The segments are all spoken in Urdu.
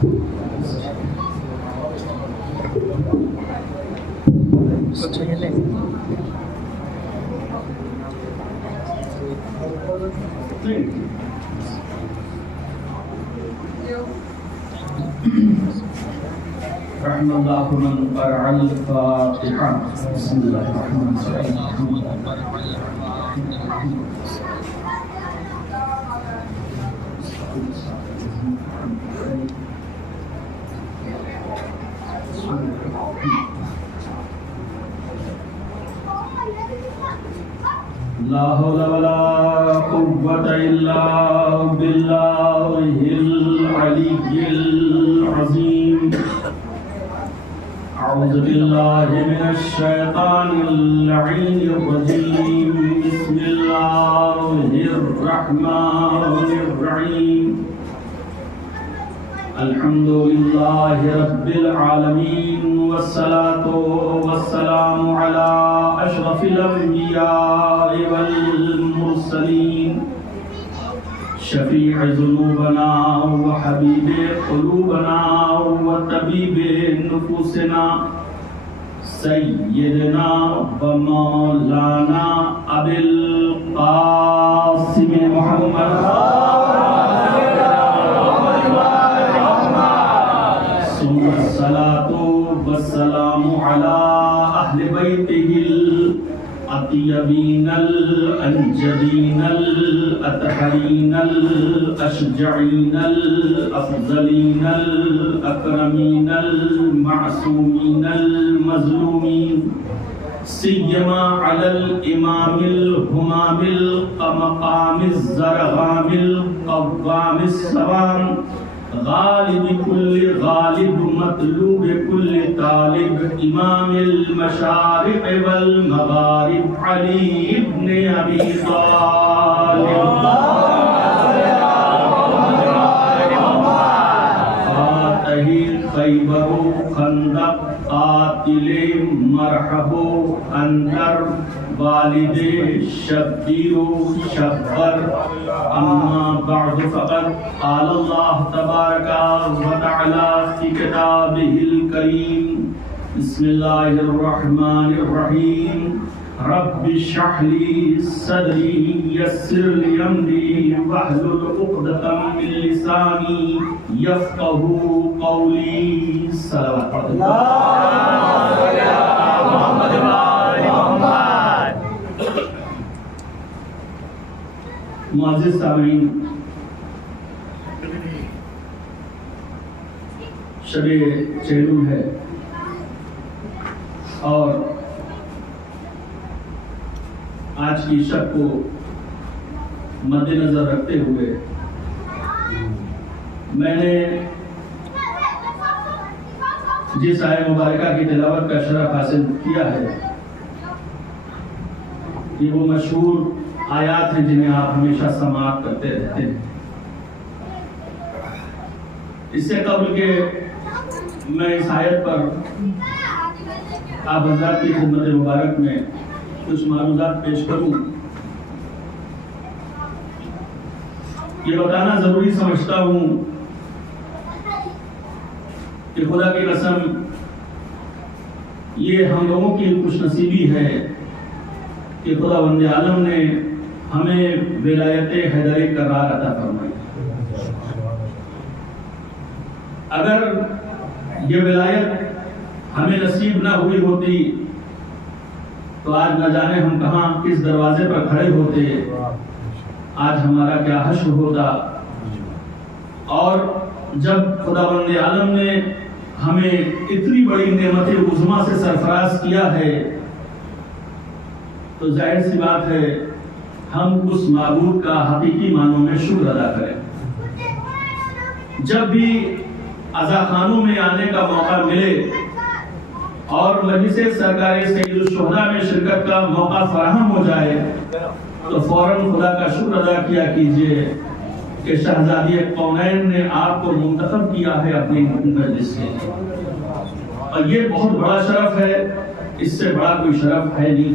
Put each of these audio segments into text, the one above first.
رحم اللہ من قرأ الفاتحہ. بسم اللہ الرحمن الرحیم. لا حول ولا قوة إلا بالله العلي العظيم. أعوذ بالله من الشيطان اللعين الرجيم. بسم الله الرحمن الرحيم. الحمد لله رب العالمين والصلاة والسلام على أشرف الأنبياء والمرسلين شفيع ذنوبنا وحبيب قلوبنا وطبيب نفوسنا سيدنا ومولانا أبي القاسم محمد ثم الصلاة والسلام على أهل بيته الطيبين الأنجبين الأطهرين الأشجعين الأفضلين الأكرمين المعصومين المظلومين سيما على الإمام الهمام المقام الزرغام القوام السوام غالب كل غالب مطلوب كل طالب امام المشارق والمغارب علي بن ابي طالب فاتح خيبر خندق قاتل مرحب اندر والد شبیر شبر. اما بعد فقد قال اللہ تبارک و تعالی فی کتابہ الکریم. بسم اللہ الرحمن الرحیم. رب اشرح لی صدری یسر لی امری واحلل عقدۃ من لسانی یفقهوا قولی. صلوات معزز سامعین، شب چہلم ہے اور آج کی شب کو مد نظر رکھتے ہوئے میں نے جس آیت مبارکہ کی تلاوت کا شرف حاصل کیا ہے یہ وہ مشہور آیات ہیں جنہیں آپ ہمیشہ سماعت کرتے رہتے ہیں. اس سے قبل کہ میں اس آیت پر آپ حضرات کی خدمت مبارک میں کچھ معلومات پیش کروں، یہ بتانا ضروری سمجھتا ہوں کہ خدا کی قسم یہ ہم لوگوں کی خوش نصیبی ہے کہ خدا بند عالم نے ہمیں ولایت حیدری قرار عطا فرمائی. اگر یہ ولایت ہمیں نصیب نہ ہوئی ہوتی تو آج نہ جانے ہم کہاں کس دروازے پر کھڑے ہوتے، آج ہمارا کیا حشر ہوتا. اور جب خدا بند عالم نے ہمیں اتنی بڑی نعمت عظمیٰ سے سرفراز کیا ہے تو ظاہر سی بات ہے ہم اس معبود کا حقیقی معنوں میں شکر ادا کریں. جب بھی عزاخانوں میں آنے کا موقع ملے اور مجلس سرکار سید الشہداء میں شرکت کا موقع فراہم ہو جائے تو فوراً خدا کا شکر ادا کیا کیجئے کہ شہزادی کونین نے آپ کو منتخب کیا ہے اپنی مجلس سے. اور یہ بہت بڑا شرف ہے، اس سے بڑا کوئی شرف ہے نہیں.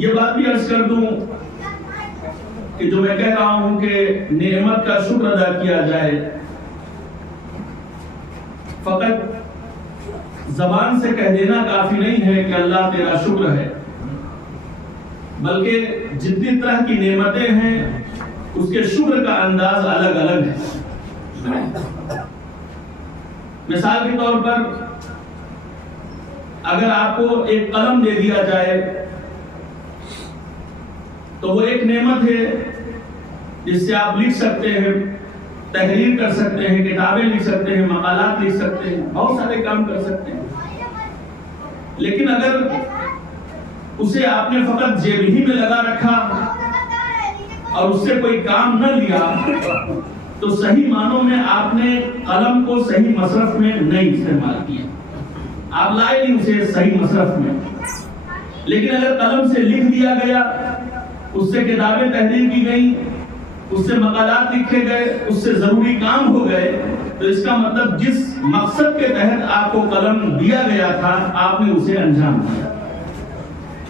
یہ بات بھی عرض کر دوں کہ جو میں کہہ رہا ہوں کہ نعمت کا شکر ادا کیا جائے، فقط زبان سے کہہ دینا کافی نہیں ہے کہ اللہ تیرا شکر ہے، بلکہ جتنی طرح کی نعمتیں ہیں اس کے شکر کا انداز الگ الگ ہے۔ مثال کے طور پر اگر آپ کو ایک قلم دے دیا جائے تو وہ ایک نعمت ہے جس سے آپ لکھ سکتے ہیں، تحریر کر سکتے ہیں، کتابیں لکھ سکتے ہیں، مقالات لکھ سکتے ہیں، بہت سارے کام کر سکتے ہیں۔ لیکن اگر اسے آپ نے فقط جیب ہی میں لگا رکھا اور اس سے کوئی کام نہ لیا تو صحیح معنوں میں آپ نے قلم کو صحیح مصرف میں نہیں استعمال کیا، آپ لائے نہیں اسے صحیح مصرف میں۔ لیکن اگر قلم سے لکھ دیا گیا، اس سے کتابیں تحریر کی گئی، اس سے مقالات لکھے گئے، اس سے ضروری کام ہو گئے، تو اس کا مطلب جس مقصد کے تحت آپ کو قلم دیا گیا تھا آپ نے اسے انجام دیا۔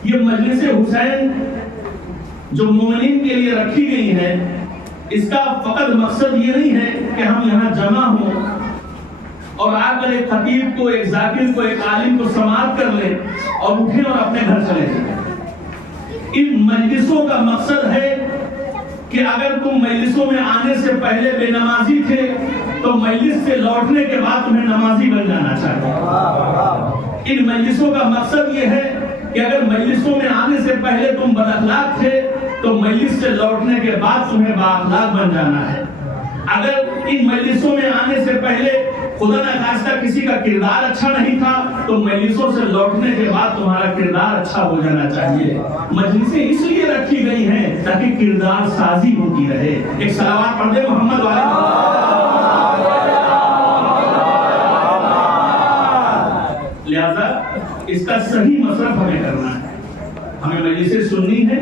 یہ مجلس حسین جو مومنین کے لیے رکھی گئی ہے، اس کا فقط مقصد یہ نہیں ہے کہ ہم یہاں جمع ہوں اور آ کر ایک خطیب کو، ایک ذاکر کو، ایک عالم کو سماعت کر لیں اور اٹھیں اور اپنے گھر چلے جائیں۔ ان مجلسوں کا مقصد ہے کہ اگر تم مجلسوں میں آنے سے پہلے بے نمازی تھے تو مجلس سے لوٹنے کے بعد تمہیں نمازی بن جانا چاہیے۔ ان مجلسوں کا مقصد یہ ہے کہ اگر مجلسوں میں آنے سے پہلے تم بد اخلاق تھے تو مجلس سے لوٹنے کے بعد تمہیں با اخلاق بن جانا ہے۔ اگر ان مجلسوں میں آنے سے پہلے خدا نخواستہ کسی کا کردار اچھا نہیں تھا تو مجلسوں سے لوٹنے کے بعد تمہارا کردار اچھا ہو جانا چاہیے۔ مجلسیں اس لیے رکھی گئی ہیں تاکہ کردار سازی ہوتی رہے۔ ایک صلوات پڑھ دے محمد والے۔ لہذا اس کا صحیح مصرف ہمیں کرنا ہے، ہمیں مجلسیں سننی ہے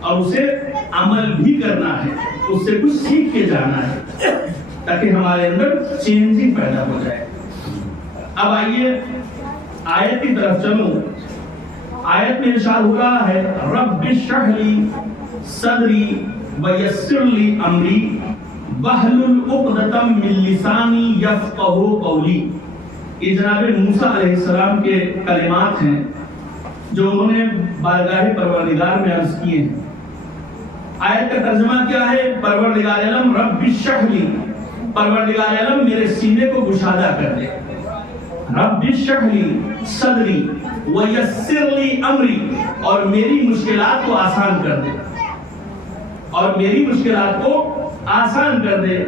اور اسے عمل بھی کرنا ہے، اس سے کچھ سیکھ کے جانا ہے تاکہ ہمارے اندر چینجنگ پیدا ہو جائے۔ اب آئیے آیت کی طرف چلوں۔ آیت میں ارشاد ہو رہا ہے رب اشرح لی صدری ویسر لی امری واحلل عقدۃ من لسانی یفقہوا قولی۔ یہ جناب موسیٰ علیہ السلام کے کلمات ہیں جو انہوں نے بارگاہ پروردگار میں عرض کیے ہیں۔ آیت کا ترجمہ کیا ہے؟ پروردگار عالم رب اشرح لی، پروردگار عالم میرے سینے کو گشادہ کر دے۔ رب اشرح لی صدری ویسر لی امری، اور میری مشکلات کو آسان کر دے، اور میری مشکلات کو آسان کر دے۔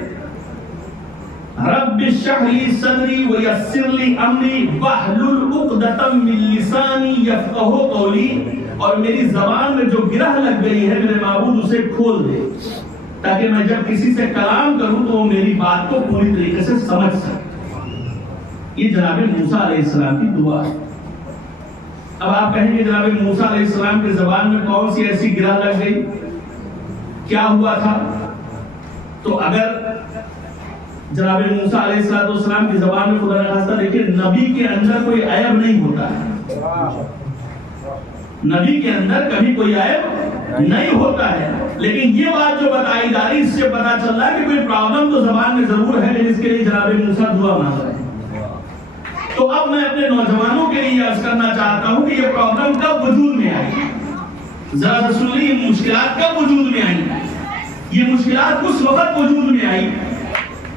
رب اشرح لی صدری ویسر لی امری واحلل عقدۃ من لسانی یفقہوا قولی، اور میری زبان میں جو گرہ لگ گئی ہے میرے معبود اسے کھول دے تاکہ میں جب کسی سے کلام کروں تو وہ میری بات کو پوری طریقے سے سمجھ سکے۔ یہ جناب موسیٰ علیہ السلام کی دعا ہے۔ اب آپ کہیں گے جناب موسیٰ علیہ السلام کی زبان میں کون سی ایسی گرہ لگ گئی، کیا ہوا تھا؟ تو اگر جناب موسیٰ علیہ السلام کی زبان میں خدا نخواستہ دیکھیں نبی کے اندر کوئی عیب نہیں ہوتا ہے، نبی کے اندر کبھی کوئی عیب نہیں ہوتا ہے، لیکن یہ بات جو بتائی جا رہی اس سے پتا چل رہا ہے کہ کوئی پرابلم تو زبان میں ضرور ہے جس کے لیے جناب موسیٰ دعا مانگ رہے ہیں۔ تو اب میں اپنے نوجوانوں کے لیے عرض کرنا چاہتا ہوں کہ یہ پرابلم کب وجود میں آئی، ذرا سا سن لیجیے، یہ مشکلات کب وجود میں آئی؟ یہ مشکلات اس وقت وجود میں آئی،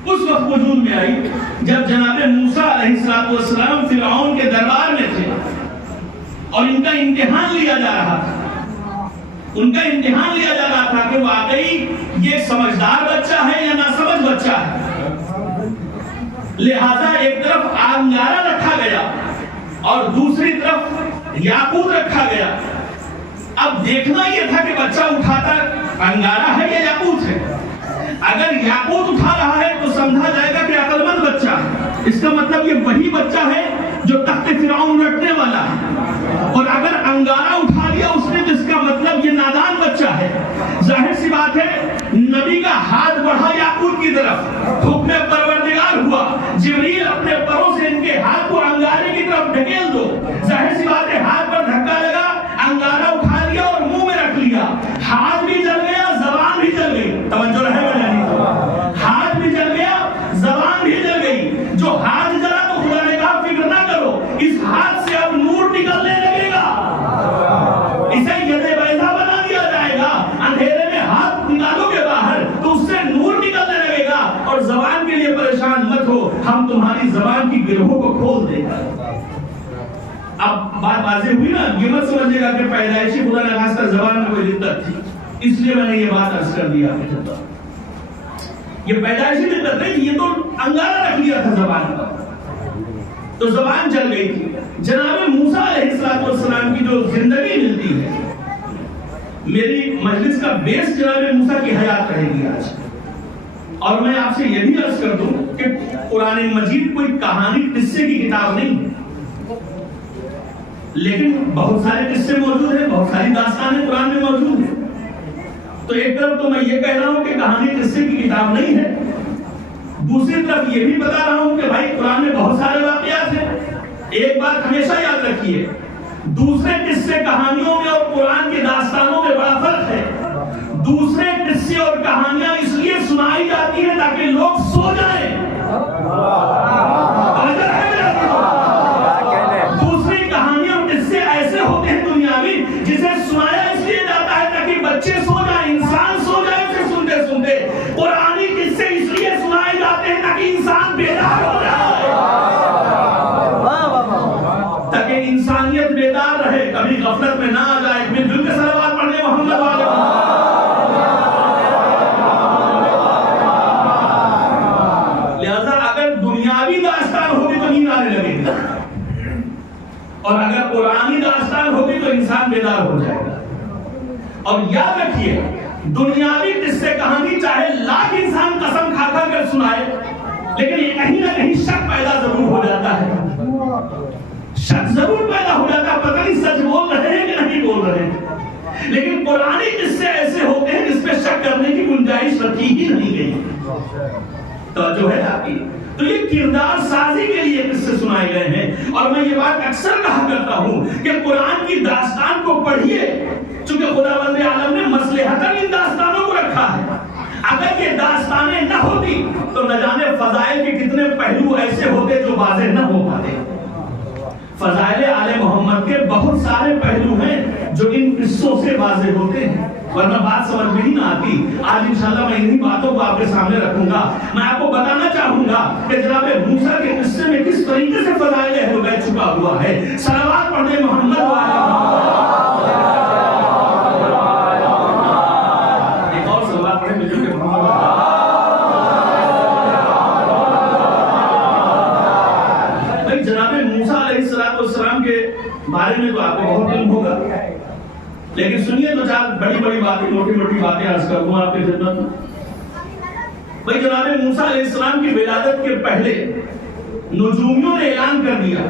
اس وقت وجود میں آئی جب جناب موسیٰ علیہ السلام فرعون کے دربار میں تھے اور ان کا امتحان لیا جا رہا تھا، ان کا امتحان لیا جا رہا تھا کہ واقعی یہ سمجھدار بچہ ہے یا ناسمجھ بچہ ہے۔ لہذا ایک طرف انگارہ رکھا گیا اور دوسری طرف یاقوت رکھا گیا۔ اب دیکھنا یہ تھا کہ بچہ اٹھاتا انگارہ ہے یا یاقوت ہے۔ اگر یاقوت اٹھا رہا ہے تو سمجھا جائے گا کہ عقل مند بچہ ہے، اس کا مطلب یہ وہی بچہ ہے جو تخت فرعون لٹنے والا ہے، اور اگر انگارہ اٹھا لیا اس نے تو اس کا مطلب یہ نادان بچہ ہے۔ ظاہر سی بات ہے نبی کا ہاتھ بڑھا یاقوت کی طرف، حکم پروردگار ہوا جبریل اپنے پروں سے ان کے ہاتھ کو انگارے کی طرف ڈھکیل دو۔ ظاہر سی بات ہے ہاتھ پر دھکا لگا، انگارہ اٹھا لیا اور منہ میں رکھ لیا، ہاتھ بھی جل گیا، زبان بھی واضح ہوئی نا، یہ مت سمجھے گا کہ پیدائشی خدا نخواستہ زبان میں کوئی دقت تھی اس لیے میں نے یہ بات عرض کر دیا. یہ پیدائشی دقت نہیں، یہ تو انگارہ رکھ لیا تھا زبان کا، تو زبان چل گئی تھی. جناب موسیٰ علیہ السلام کی جو زندگی ملتی ہے، میری مجلس کا بیس جناب موسیٰ کی حیات رہے گی آج. اور میں آپ سے یہ بھی عرض کر دوں کہ قرآن مجید کوئی کہانی قصے کی کتاب نہیں ہے، لیکن بہت سارے قصے موجود ہیں، بہت ساری داستانیں قرآن میں موجود ہیں. تو ایک طرف تو میں یہ کہہ رہا ہوں کہ کہانی قصے کی کتاب نہیں ہے، دوسری طرف یہ بھی بتا رہا ہوں کہ بھائی قرآن میں بہت سارے واقعات ہیں. ایک بات ہمیشہ یاد رکھیے، دوسرے قصے کہانیوں میں اور قرآن کی داستانوں میں بڑا فرق ہے. دوسرے قصے اور کہانیاں اس لیے سنائی جاتی ہیں تاکہ لوگ سو جائیں. دوسری کہانیاں اور قصے ایسے ہوتے ہیں دنیاوی جسے سنایا اس لیے جاتا ہے تاکہ بچے سو جائیں، انسان سو جائے اسے سنتے سنتے. قرآنی قصے اس لیے سنائے جاتے ہیں تاکہ انسان بیدار ہو جائے، تاکہ انسانیت بیدار رہے، کبھی غفلت میں نہ آ جائے. مل جل کے صلوات پڑھنے محمد والے. لہذا اگر دنیاوی داستان ہوگی تو نیند آنے لگے گی، اور اگر قرآنی داستان ہوگی تو انسان بیدار ہو جائے گا. اور یاد رکھیے، دنیاوی قصے کہانی چاہے لاکھ انسان قسم کھا کھا کر سنائے، لیکن یہ کہیں نہ کہیں شک پیدا ضرور ہو جاتا ہے. شک ضرور پیدا ہو جاتا ہے، پتہ نہیں سچ بول رہے ہیں کہ نہیں بول رہے ہیں. لیکن قرآنی قصے ایسے ہوتے ہیں جس پہ شک کرنے کی گنجائش رکھی ہی نہیں گئی. توجہ ہے آپ کی؟ تو یہ کردار سازی کے لیے قصے سنائے گئے ہیں. اور میں یہ بات اکثر کہا کرتا ہوں کہ قرآن کی داستان کو پڑھیے، چونکہ خداوند عالم نے مصلحتاً ان داستانوں کو رکھا ہے. اگر یہ داستانیں نہ ہوتی تو نہ جانے فضائل کے کتنے پہلو ایسے ہوتے جو واضح نہ ہو پاتے. فضائل آل محمد کے بہت سارے پہلو ہیں جو ان قصوں سے واضح ہوتے ہیں، ورنہ بات سمجھ میں ہی نہ آتی. آج انشاءاللہ میں انہی باتوں کو آپ کے سامنے رکھوں گا. میں آپ کو بتانا چاہوں گا کہ جناب موسیٰ کے قصے میں کس طریقے سے فضائل اہل بیت چھپا ہوا ہے. صلوات پڑھنے محمد والے. ایک اور صلوات پڑھیں مجھے کہ محمد والے. بھائی جناب موسیٰ علیہ السلام کے بارے میں تو آپ کو بہت علم ہوگا، لیکن سنیے تو چار بڑی بڑی باتیں، موٹی موٹی باتیں عرض کروں آپ کی خدمت میں. بھائی جناب موسیٰ علیہ السلام کی ولادت کے پہلے نجومیوں نے اعلان کر دیا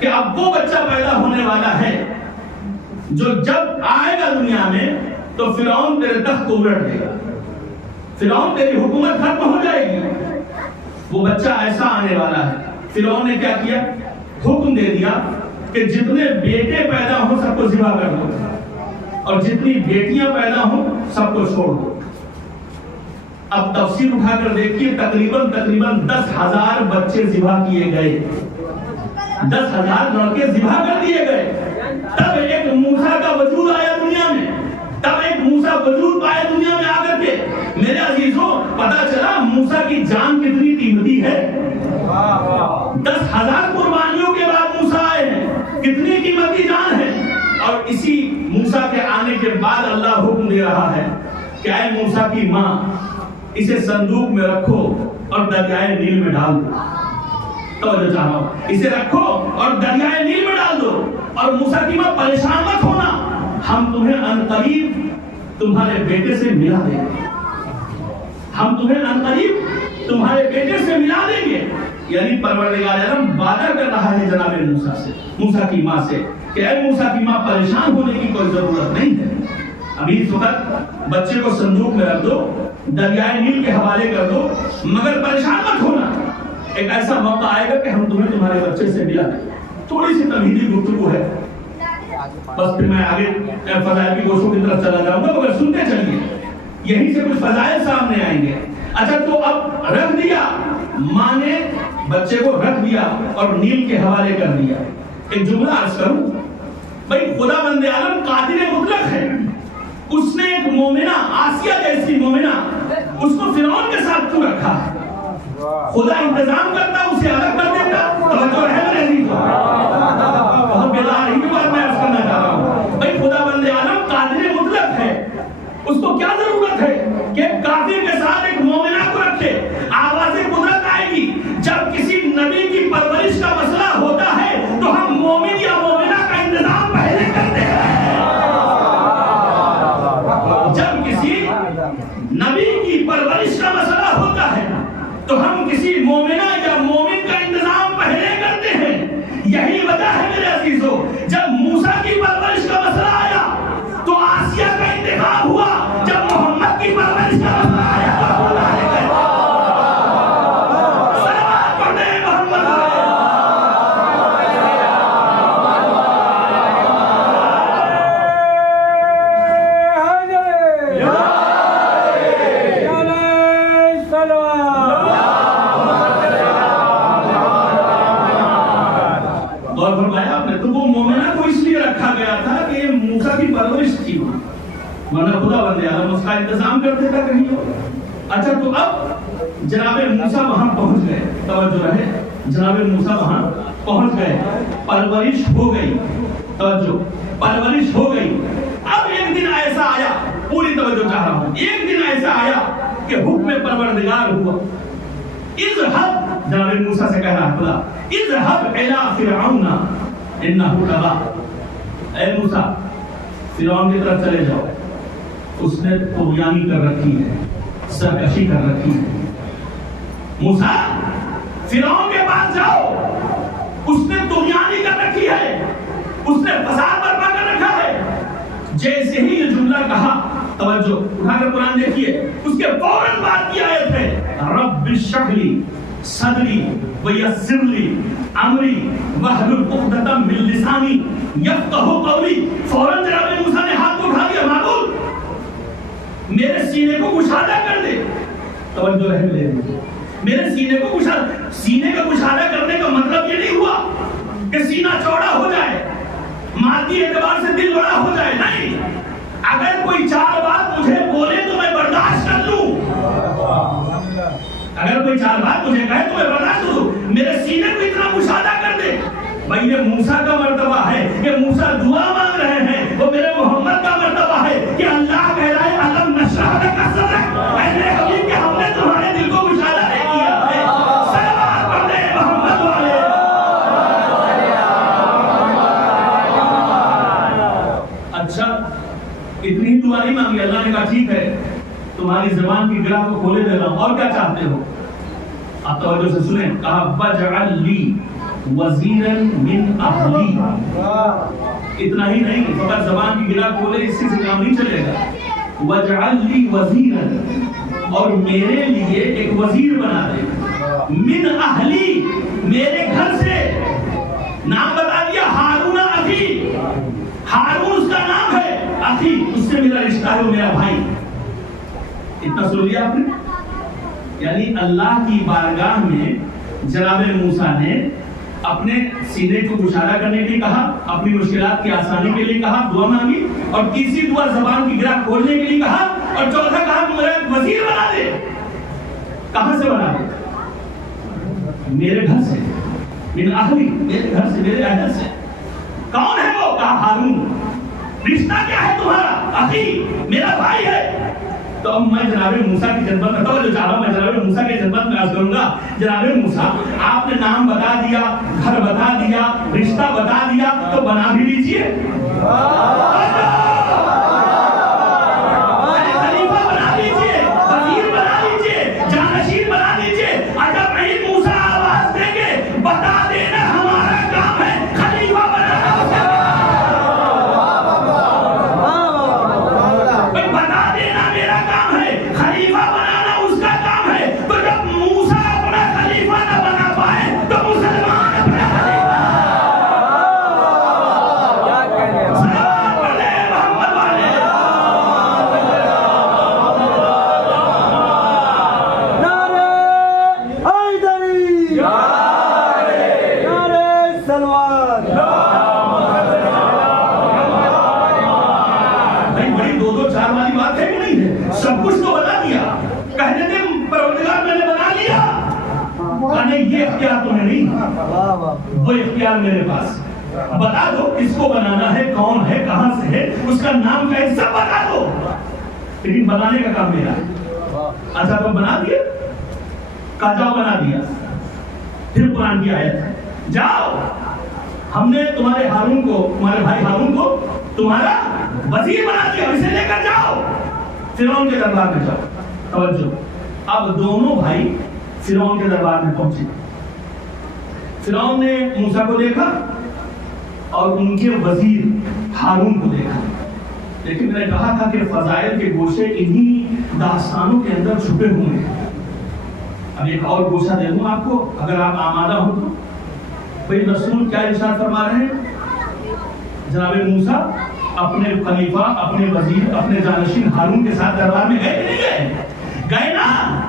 کہ اب وہ بچہ پیدا ہونے والا ہے جو جب آئے گا دنیا میں تو فرعون تیرے تخت کو الٹ دے گا، فرعون تیری حکومت ختم ہو جائے گی. وہ بچہ ایسا آنے والا ہے. فرعون نے کیا کیا؟ حکم دے دیا کہ جتنے بیٹے پیدا ہوں سب کو ذبح کر دو، اور جتنی بیٹیاں پیدا ہوں سب کو چھوڑ دو. اب تفسیر اٹھا کر دیکھیے، تقریباً 10,000 بچے ذبح کیے گئے، 10,000 لڑکے ذبح کر دیے گئے. تب ایک موسیٰ کا وجود آیا دنیا میں، تب ایک موسیٰ وجود پایا دنیا میں آ کر کے. میرے عزیزوں، پتا چلا موسیٰ کی جان کتنی قیمتی ہے. 10,000 قربانیوں کے بعد موسیٰ آئے ہیں، کتنی قیمتی جان ہے. اور اسی موسیٰ کے آنے کے بعد اللہ حکم دے رہا ہے کہ اے موسیٰ کی ماں، اسے صندوق میں رکھو اور دریائے نیل میں ڈال دو. توجہ چاہو، اسے رکھو اور دریائے نیل میں ڈال دو. اور موسیٰ کی ماں پریشان مت ہونا، ہم تمہیں عنقریب تمہارے بیٹے سے ملا دیں گے، ہم تمہیں عنقریب تمہارے بیٹے سے ملا دیں گے. یعنی پروردگار عالم وعدہ کر رہا ہے جناب موسیٰ سے، موسیٰ کی ماں سے، کہ اے موسیٰ کی ماں پریشان ہونے کی کوئی ضرورت نہیں ہے. ابھی اس وقت بچے کو صندوق میں رکھ دو، دریائے نیل کے حوالے کر دو، مگر پریشان مت ہونا. ایک ایسا موقع آئے گا کہ ہم تمہیں تمہارے بچے سے ملا دیں. تھوڑی سی تمہیدی گفتگو ہے، بس پھر میں آگے فضائل کی گوشوں کی طرف چلا جاؤں گا، مگر سنتے چلیے، یہیں سے کچھ فضائل سامنے آئیں گے. اچھا، تو اب رکھ دیا، ماں نے بچے کو رکھ دیا اور نیل کے حوالے کر دیا. ایک جملہ عرض کروں، بھائی خدا بند عالم قادر مطلق ہے. اس نے ایک مومنہ، آسیہ جیسی مومنہ، اس کو فرعون کے ساتھ کیوں رکھا ہے؟ خدا انتظام کرتا، اسے الگ کر دیتا. توجہ ہے میرے عزیزو، بہت مزیدار ہی بات میں عرض کرنا چاہ رہا ہوں بھائی خدا بند عالم قادر مطلق ہے، اس کو کیا ضرورت ہے کہ کافر کے ساتھ ایک مومنہ کو رکھے؟ آواز قدرت آئے گی جب کسی نبی کی پرورش کا مسئلہ ہوتا ہے تو ہم مومن یا مومنہ کا انتظام پہلے کرتے ہیں۔ جب کسی نبی کی پرورش کا مسئلہ ہوتا ہے تو ہم کسی مومنہ یا مومن کا انتظام پہلے کرتے ہیں۔ یہی وجہ ہے میرے عزیزو، جب موسیٰ کی پرورش کا مسئلہ آیا تو آسیہ کا انتخاب ہوا، جب محمد کی پرورش کا مسئلہ آیا تو ابو طالب کا صلوات پڑھتے ہیں محمد اور فرمایا آپ نے تو وہ مومنہ کو اس لیے رکھا گیا تھا کہ یہ موسیٰ کی پرورش تھی ورنہ خدا بندے عالم اس کا انتظام کرتے تھا کہیں اور۔ اچھا تو اب جناب موسیٰ وہاں پہنچ گئے، توجہ رہے، جناب موسیٰ وہاں پہنچ گئے، پرورش ہو گئی، توجہ پرورش ہو گئی۔ اب ایک دن ایسا آیا، پوری توجہ چاہ رہا ہوں، ایک دن ایسا آیا کہ حکم پروردگار ہوا، اذهب، جناب موسیٰ سے کہہ رہا خدا، اذهب الى فرعون انه طغى، اے موسیٰ فرعون کی طرف چلے جاؤ، اس نے طغیانی کر رکھی ہے، سرکشی کر رکھی ہے۔ موسیٰ فرعون کے پاس جاؤ، اس نے طغیانی کر رکھی ہے، اس نے فساد برپا کر رکھا ہے۔ جیسے ہی یہ جملہ کہا، توجہ اٹھا کر قرآن دیکھیے، اس کے فوراً بعد کی آیت ہے رب اشرح لی صدری ویسر لی امری واحلل عقدۃ من لسانی یفقہوا قولی۔ فوراً جناب موسیٰ نے ہاتھ کو اٹھا دیا، معبود میرے سینے کو کشادہ کر دے، توجہ رہے لے میرے سینے کو کشادہ، سینے کا کشادہ کرنے کا مطلب یہ نہیں ہوا کہ سینہ چوڑا ہو جائے، مادی اعتبار سے دل بڑا ہو جائے، نہیں، اگر کوئی چار بات مجھے بولے تو میں برداشت کر لوں، اگر کوئی چار بات مجھے کہے تو میں برداشت کر لوں، میرے سینے کو اتنا کشادہ کر دے۔ بھائی یہ موسیٰ کا مرتبہ ہے کہ موسیٰ دعا مانگ رہے ہیں، وہ میرے محمد کا مرتبہ ہے کہ اللہ کہہ رہا ہے علم نشرح لک صدرک، اے میرے حبیب کہ ہم نے تمہارے دل کو کشادہ نہیں کیا ہے۔ صلوات پڑھتے ہیں محمد والے۔ اچھا اتنی ہی دعا نہیں مانگی، اللہ نے کہا ٹھیک ہے تمہاری زبان کی گرہ کو کھولے دے رہا ہوں، اور کیا چاہتے ہو؟ آپ توجہ سے سنیں، کہا وَجْعَلْ لِي وَزِيرًا مِنْ أَهْلِي۔ اتنا ہی نہیں، فقط زبان کی گرہ کھولے اس سے کام نہیں چلے گا، وَجْعَلْ لِي وَزِيرًا، اور میرے لیے ایک وزیر بنا دے، مِنْ أَهْلِي، میرے گھر سے۔ نام بتا دیا ہارون اخی، ہارون اس کا نام ہے، اخی اس سے میرا رشتہ ہے، وہ میرا بھائی۔ اتنا سن لیا آپ نے؟ یعنی اللہ کی بارگاہ میں جناب موسیٰ نے اپنے سینے کو کشادہ کرنے کے لیے کہا، اپنی مشکلات کی آسانی کے لیے کہا، دعا مانگی، اور تیسری دعا زبان کی گرہ کھولنے کے لیے کہا، اور چوتھا کہا کہ میرا وزیر بنا دے۔ کہاں سے بنا دے؟ میرے گھر سے، من اہلی، میرے گھر سے، میرے اہل سے۔ کون ہے وہ؟ کہا ہارون۔ رشتہ کیا ہے تمہارا؟ اخی، میرا بھائی ہے۔ تو اب میں جناب موسیٰ کی خدمت میں توجہ چاہ رہا ہوں، میں جناب موسیٰ کی خدمت میں عرض کروں گا، جناب موسیٰ آپ نے نام بتا دیا، گھر بتا دیا، رشتہ بتا دیا، تو بنا بھی لیجئے، خلیفہ بنا لیجئے، وزیر بنا لیجئے، جانشین بنا لیجئے۔ اگر نہیں موسیٰ آواز دیں گے بتا دینا ہمارا کام ہے خلیفہ بنانا، بتا دینا میرا کام ہے، خلیفہ بنانا اس کا کام ہے۔ تو جب موسیٰ اپنا خلیفہ نہ بنا پائے تو مسلمان اپنا خلیفہ۔ صلوات پڑھتے ہیں محمد والے۔ نعرہ حیدری، نعرہ سلوان۔ بڑی دو دو چار والی بات ہے کہ نہیں ہے؟ سب کچھ تو بتا دیا، کہنے دے پروردگار میں نے بنا لیا، نہیں یہ اختیار تمہیں نہیں، وہ اختیار میرے پاس۔ بتا دو کس کو بنانا ہے، کون ہے، کہاں سے ہے، اس کا نام کیا ہے، سب بتا دو، لیکن بنانے کا کام میرا ہے۔ اچھا تم بنا دیے، کہا جاؤ بنا دیا۔ پھر قرآن کی آیت ہے، جاؤ ہم نے تمہارے ہارون کو، تمہارے بھائی ہارون کو تمہارا وزیر بنا دیا، اسے لے کر جاؤ فرعون کے دربار میں جاؤ۔ توجہ، اب دونوں بھائی فرعون کے دربار میں پہنچے۔ فرعون نے موسیٰ کو دیکھا اور ان کے وزیر ہارون کو دیکھا، لیکن میں نے کہا تھا کہ فضائل کے گوشے انہی داستانوں کے اندر چھپے ہوئے ہیں۔ اب ایک اور گوشہ دے دوں آپ کو، اگر آپ آمادہ ہو تو۔ بھئی رسول کیا ارشاد فرما رہے ہیں؟ جناب موسیٰ اپنے خلیفہ، اپنے وزیر، اپنے جانشین ہارون کے ساتھ دربار میں گئے نہیں گئے؟ گئے نا؟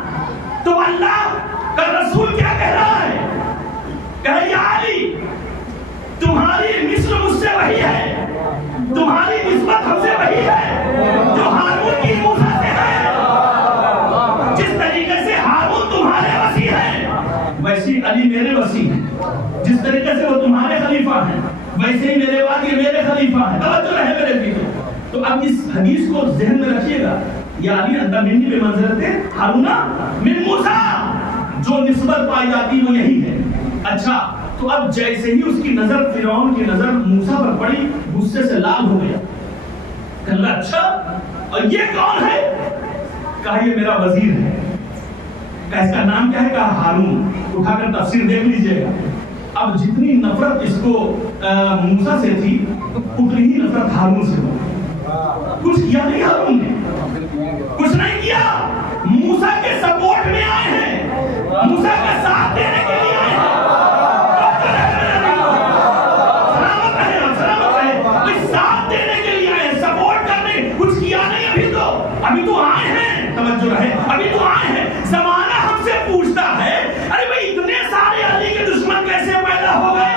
تو اللہ کا رسول کیا کہہ رہا ہے؟ کہے یا علی تمہاری مثل مجھ سے وہی ہے، تمہاری نسبت ہم سے وہی ہے جو ہارون کی موسیٰ سے ہے۔ جس طریقے سے ہارون تمہارے وسیع ہے ویسی علی میرے وسیع ہے، جس طریقے سے وہ تمہارے خلیفہ ہیں ویسے ہی میرے بعد یہ میرے خلیفہ ہیں۔ توجہ رہے میرے بیٹے۔ تو اب اس حدیث کو ذہن میں رکھیے گا، یا علی انت منی بے منزلت ہارون من موسیٰ، جو نسبت پائی جاتی وہ یہی ہے۔ اچھا تو اب جیسے ہی اس کی نظر، فرعون کی نظر موسیٰ پر پڑی، غصے سے لال ہو گیا۔ کہا اچھا اور یہ کون ہے؟ کہا یہ میرا وزیر ہے۔ کہا اس کا نام کیا ہے؟ کہا ہارون۔ اٹھا کر تفسیر دیکھ لیجئے گا۔ اب جتنی نفرت اس کو موسیٰ سے تھی اتنی ہی نفرت ہارون سے ہو۔ کچھ کیا نہیں ہارون نے، کچھ نہیں کیا، موسیٰ کے سپورٹ میں آئے ہیں، موسیٰ کا ساتھ دینے کے لیے آئے ہیں۔ ساتھ دینے کے لیے آئے، سپورٹ کرنے، کچھ کیا نہیں ابھی تو، ابھی تو آئے ہیں۔ توجہ رہے، ابھی تو آئے ہیں۔ زمانہ ہم سے پوچھتا ہے ارے بھائی اتنے سارے علی کے دشمن کیسے پیدا ہو گئے؟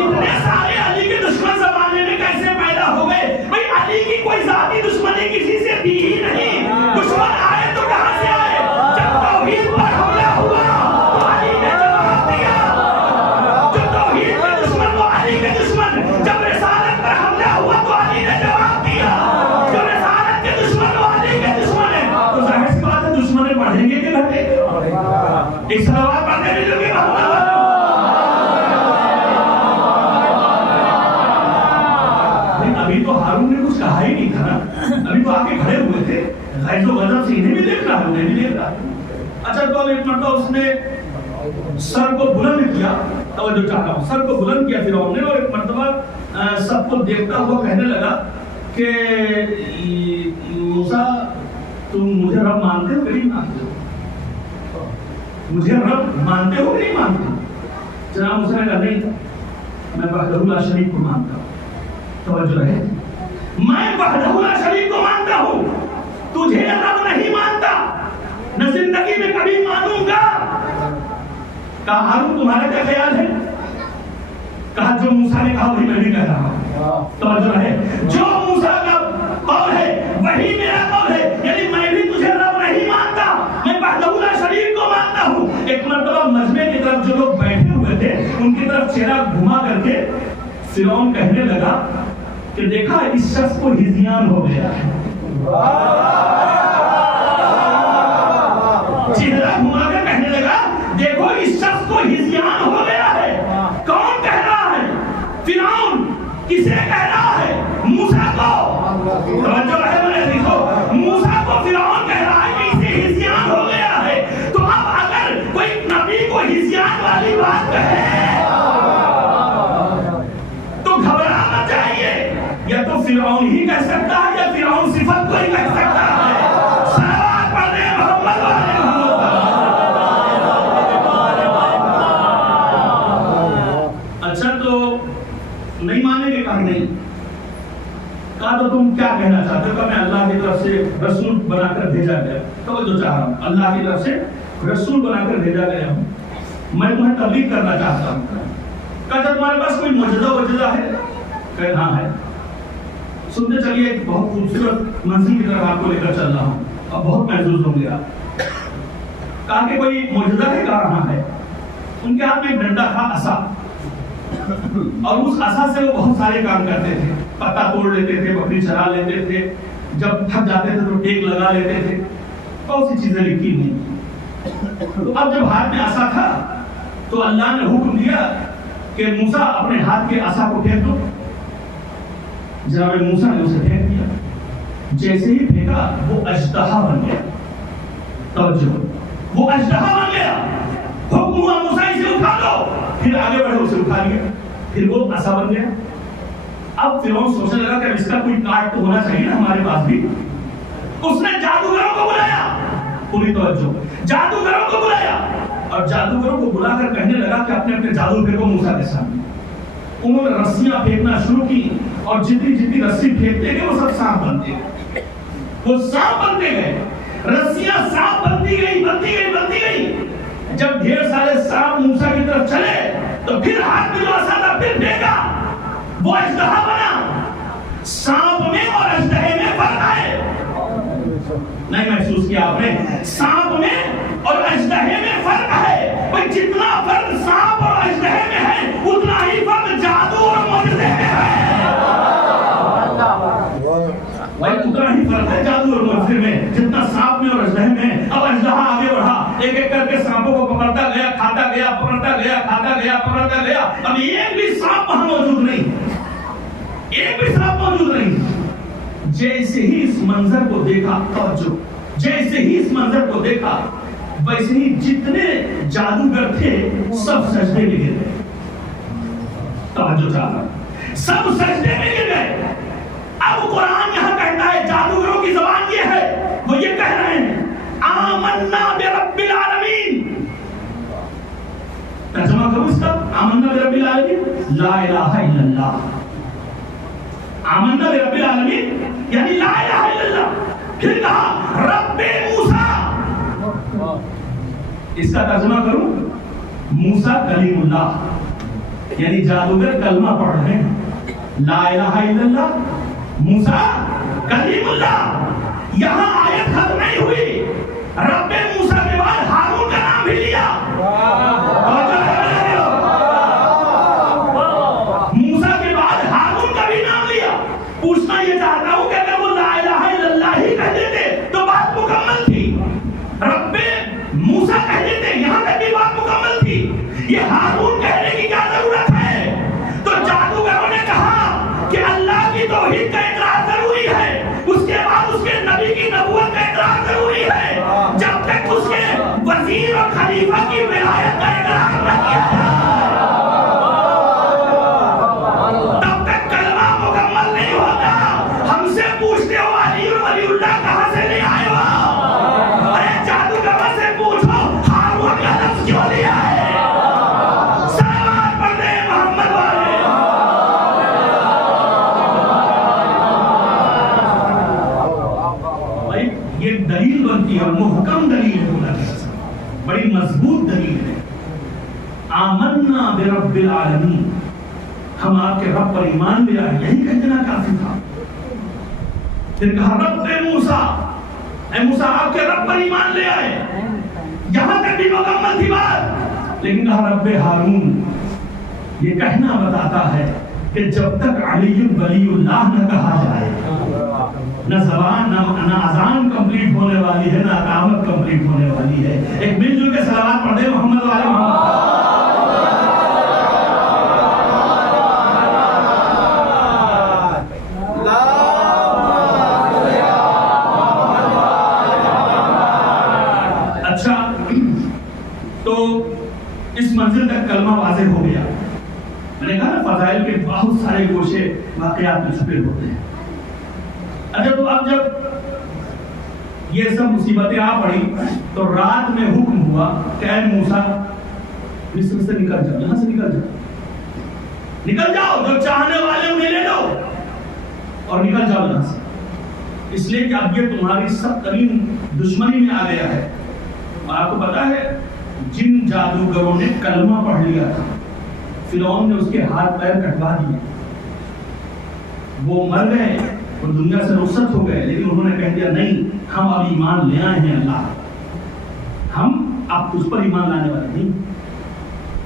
اتنے سارے علی کے دشمن زمانے میں کیسے پیدا ہو گئے؟ بھائی علی کی کوئی ذاتی دشمنی کسی سے تھی ہی نہیں، دشمن آئے تو کہاں سے آئے؟ جب توحید پر حملہ ہوا تو علی نے جواب دیا۔ جو توحید کے دشمن وہ علی کے دشمن، جب رسالت پر حملہ ہوا تو علی نے جواب دیا۔ جو رسالت کے دشمن وہ علی کے دشمن ہے، تو ظاہر سی بات ہے دشمن پڑھیں گے کہ گھٹیں گے؟ ایک سلوات پڑھتے بھی لوگے ابھی تو ہارون نے کچھ کہا ہی نہیں تھا نا، ابھی تو آگے کھڑے ہوئے تھے، غیظ و غضب سے انہیں بھی دیکھ رہا ہے، انہیں بھی دیکھ رہا ہے۔ اچھا تو ایک مرتبہ اس نے سر کو بلند کیا، توجہ چاہتا ہوں، سر کو بلند کیا فرعون نے، اور ایک مرتبہ سب کو دیکھتا ہوا کہنے لگا کہ موسیٰ تم مجھے رب مانتے ہو کہ نہیں مانتے ہو؟ مجھے رب مانتے ہو کہ نہیں مانتے ہو؟ جناب موسیٰ نے کہا نہیں، میں وحدہ لا شریک کو مانتا ہوں۔ توجہ رہے، میں وحدہ لا شریک کو مانتا ہوں، تجھے رب نہیں مانتا، نہ زندگی میں کبھی مانوں گا۔ کہا ہارون تمہارا کیا خیال ہے؟ کہا جو موسیٰ نے کہا وہی میں بھی کہہ رہا ہوں۔ توجہ رہے، جو موسیٰ کا قول ہے وہی میرا قول ہے، یعنی میں بھی تجھے رب نہیں مانتا، میں وحدہ لا شریک کو مانتا ہوں۔ ایک مرتبہ مجمع کی طرف جو لوگ بیٹھے ہوئے تھے ان کی طرف چہرہ گھما کر کے فرعون کہنے لگا کہ دیکھا اس شخص کو ہذیان ہو گیا ہے۔ چہرہ گھما کر کہنے لگا دیکھو اس شخص کو ہذیان ہو گیا ہے۔ کون کہہ رہا ہے؟ فرعون۔ کسے کہہ رہا ہے؟ موسیٰ کو۔ توجہ رہے میرے دیکھو، موسیٰ کو فرعون کہہ رہا ہے کہ اسے ہذیان ہو گیا ہے۔ تو اب اگر کوئی نبی کو ہذیان والی بات کہے تو گھبرانا چاہیے، یا تو فرعون ہی کہہ سکتا ہے یا فرعون صفت کو ہی کہہ سکتا ہے۔ صلوات پڑھیں محمد والے محمد۔ اچھا تو نہیں مانیں گے؟ کہا نہیں۔ کہا تو تم کیا کہنا چاہتے ہو؟ کہ میں اللہ کی طرف سے رسول بنا کر بھیجا گیا۔ توجہ چاہ رہا ہوں، اللہ کی طرف سے رسول بنا کر بھیجا گیا ہوں، میں تمہیں تبلیغ کرنا چاہتا ہوں۔ کہا تمہارے پاس کوئی معجزہ ہے؟ کہ ہاں ہے۔ سنتے چلیے، ایک بہت خوبصورت منزل کی طرف آپ کو لے کر چل رہا ہوں، اب بہت محظوظ ہوں گے آپ۔ کہا کہ کوئی معجزہ ہے؟ کہا ہاں ہے۔ ان کے ہاتھ میں ایک ڈنڈا تھا، عصا، اور اس عصا سے وہ بہت سارے کام کرتے تھے. پتا توڑ لیتے تھے, بکری چرا لیتے تھے, جب تھک جاتے تھے تو ٹیک لگا لیتے تھے. بہت سی چیزیں لکھی نہیں. تو اب جب ہاتھ میں عصا تھا تو اللہ نے حکم دیا کہ موسیٰ اپنے ہاتھ کے عصا کو پھینک دو. جناب موسیٰ نے اسے پھینک دیا. جیسے ہی پھینکا وہ اژدہا بن گیا. توجہ, وہ اژدہا بن گیا. حکم ہوا موسیٰ اسے اٹھا لو. پھر آگے بڑھے, اسے اٹھا لیا. پھر وہ عصا بن گیا. اب فرعون سوچنے لگا کہ اس کا کوئی کاٹ تو ہونا چاہیے نا ہمارے پاس بھی. اس نے جادوگروں کو بلایا. پوری توجہ, جادوگروں کو بلایا اور جادوگروں کو بلا کر کہنے لگا کہ اپنے اپنے جادو پھینکو موسیٰ کے سامنے. انہوں نے رسیاں پھینکنا شروع کی اور جتنی جتنی رسی پھینکتے گئے وہ سب سانپ بنتے گئے. وہ سانپ بنتے گئے. رسیاں سانپ بنتی گئی, بنتی گئی, بنتی گئی. جب ڈھیر سارے سانپ موسیٰ کی طرف چلے تو پھر ہاتھ میں جو عصا تھا پھر پھینکا, وہ اژدہا بنا. سانپ میں اور اژدہے میں فرق ہے. نہیں محسوس کیا آپ نے؟ سانپ میں اور اژدہے میں فرق ہے. بھئی جتنا فرق سانپ اور اژدہے میں ہے اتنا ہی فرق جادو اور معجزے میں ہے. بھئی اتنا ہی فرق ہے جادو اور معجزے میں جتنا سانپ میں اور اژدہے میں. اب اژدہا آگے بڑھا, ایک ایک کر کے سانپوں کو پکڑتا گیا, کھاتا گیا, پکڑتا گیا, کھاتا گیا, پکڑتا گیا. اب ایک بھی سانپ وہاں موجود نہیں, ایک بھی سانپ موجود نہیں. جیسے ہی اس منظر کو دیکھا, توجہ, جیسے ہی اس منظر کو دیکھا ویسے ہی جتنے جادوگر تھے سب سجدے میں گر گئے. توجہ چاہتا, سب سجدے میں گر گئے. اب قرآن یہاں کہتا ہے, جادوگروں کی زبان یہ ہے, وہ یہ کہہ رہے ہیں آمنا برب العالمین. ترجمہ کرو اس کا, آمنا برب العالمین لا الہ الا اللہ. آمنا برب العالمین یعنی لا الہ الا اللہ. پھر کہا رب موسیٰ. اس کا ترجمہ کروں, موسیٰ کلیم اللہ یعنی جادوگر کلمہ پڑھ رہے ہیں. لا الہ الا اللہ, موسیٰ کلیم اللہ. یہاں آیت ختم نہیں ہوئی, رب موسیٰ کے بعد ہارون کا نام بھی لیا. موسیٰ کے بعد ہارون کا بھی نام لیا. پوچھنا یہ چاہتا ہوں کہ اگر وہ لا الہ الا اللہ ہی کہہ دیتے تو بات مکمل تھی. رب موسیٰ کہہ دیتے, یہاں تک بھی بات مکمل تھی. یہ ہارون کہنے کی کیا ضرورت ہے؟ تو جادوگروں نے کہا کہ اللہ کی توحید کا اقرار ضروری ہے, اس کے بعد اس کے نبی کی نبوت کا اقرار ضروری ہے. جب تک اس کے وزیر اور خلیفہ کی ولایت کا اقرار نہ کیا تب تک کلمہ مکمل نہیں ہوتا. ہم سے پوچھتے ہو علی اور ولی اللہ کہاں سے لے آئے ہو؟ ارے جادوگروں سے پوچھو ہارون کا لفظ کیوں لیا ہے؟ سلام پڑھ دے محمد والے. بھائی یہ دلیل بنتی ہے, محکم دلیل ہے, بڑی مضبوط دلیل ہے. آمنا برب العالمین, ہم آپ کے رب پر ایمان لے آئے, یہی کہہ دینا کافی تھا. پھر کہا رب موسیٰ, اے موسیٰ آپ کے رب پر ایمان لے آئے. یہاں تک بھی مکمل تھی بات, لیکن کہا رب ہارون. یہ کہنا بتاتا ہے کہ جب تک علی ولی اللہ نہ کہا جائے نہ زبان نہ اذان کمپلیٹ ہونے والی ہے, نہ اقامت کمپلیٹ ہونے والی ہے. ایک مل جل کے صلوات پڑھ دے محمد والے محمد. تو اس منزل تک کلمہ واضح ہو گیا. میں نے کہا نا فضائل کے بہت سارے گوشے واقعات میں چھپے ہوتے ہیں. اچھا تو اب جب یہ سب مصیبتیں آ پڑی تو رات میں حکم ہوا کہ اے موسیٰ مصر سے نکل جاؤ, یہاں سے نکل جاؤ, نکل جاؤ, جو چاہنے والے انہیں لے لو اور نکل جاؤ یہاں سے. اس لیے کہ اب یہ تمہاری سب ترین دشمنی میں آ گیا ہے. اور آپ کو پتا ہے جن جادوگروں نے کلمہ پڑھ لیا تھا فرعون نے اس کے ہاتھ پیر کٹوا دیے, وہ مر گئے, وہ دنیا سے رخصت ہو گئے. لیکن انہوں نے کہہ دیا نہیں, ہم اب ایمان لے آئے ہیں اللہ, ہم اب اس پر ایمان لانے والے نہیں.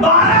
12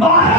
12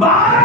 12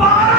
12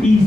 30।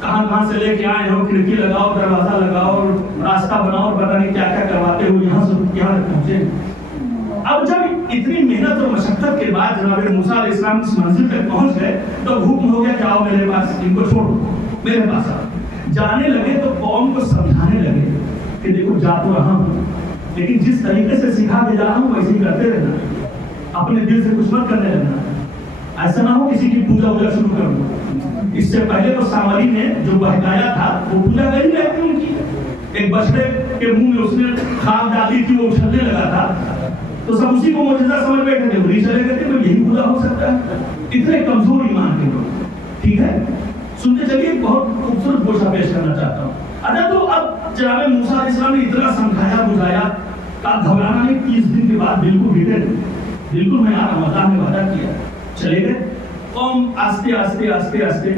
کہاں سے لے کے آئے ہو، کھڑکی لگاؤ، دروازہ لگاؤ، راستہ بناؤ، پتہ نہیں کیا کیا کرواتے ہو، یہاں سے یہاں پہنچے۔ اب جب اتنی محنت اور مشقت کے بعد جناب موسیٰ علیہ السلام اس منزل تک پہنچ گئے تو حکم ہو گیا کہ آؤ میرے پاس، ان کو چھوڑو میرے پاس آؤ۔ جانے لگے تو قوم کو سمجھانے لگے کہ دیکھو جا تو رہا ہوں لیکن جس طریقے سے سکھا کے جا رہا ہوں ویسے ہی کرتے رہنا، اپنے دل سے کچھ مت کرنے لگنا، ایسا نہ ہو کسی کی پوجا ووجا شروع کر دو۔ اس سے پہلے تو سامری نے جو بہکایا تھا وہ پوجا کری رہتی ان کی، ایک بچڑے کے منہ میں اس نے کھال ڈالی تھی، وہ اچھلنے لگا تھا تو سب اسی کو معجزہ سمجھ بیٹھے تھے، وہی چلے گئے تھے تو یہی پوجا ہو سکتا ہے۔ اتنے کمزور ایمان کے لوگ، ٹھیک ہے۔ سنتے چلیے، بہت خوبصورت گوشہ پیش کرنا چاہتا ہوں۔ اچھا تو اب جناب موسیٰ علیہ السلام نے اتنا سمجھایا بجھایا کہ گھبرانا نہیں، 30 دن کے بعد بالکل ہٹے نہیں، بالکل میں آ رہا ہوں، اللہ نے وعدہ کیا، چلے گئے۔ قوم آستے آستے آستے آستے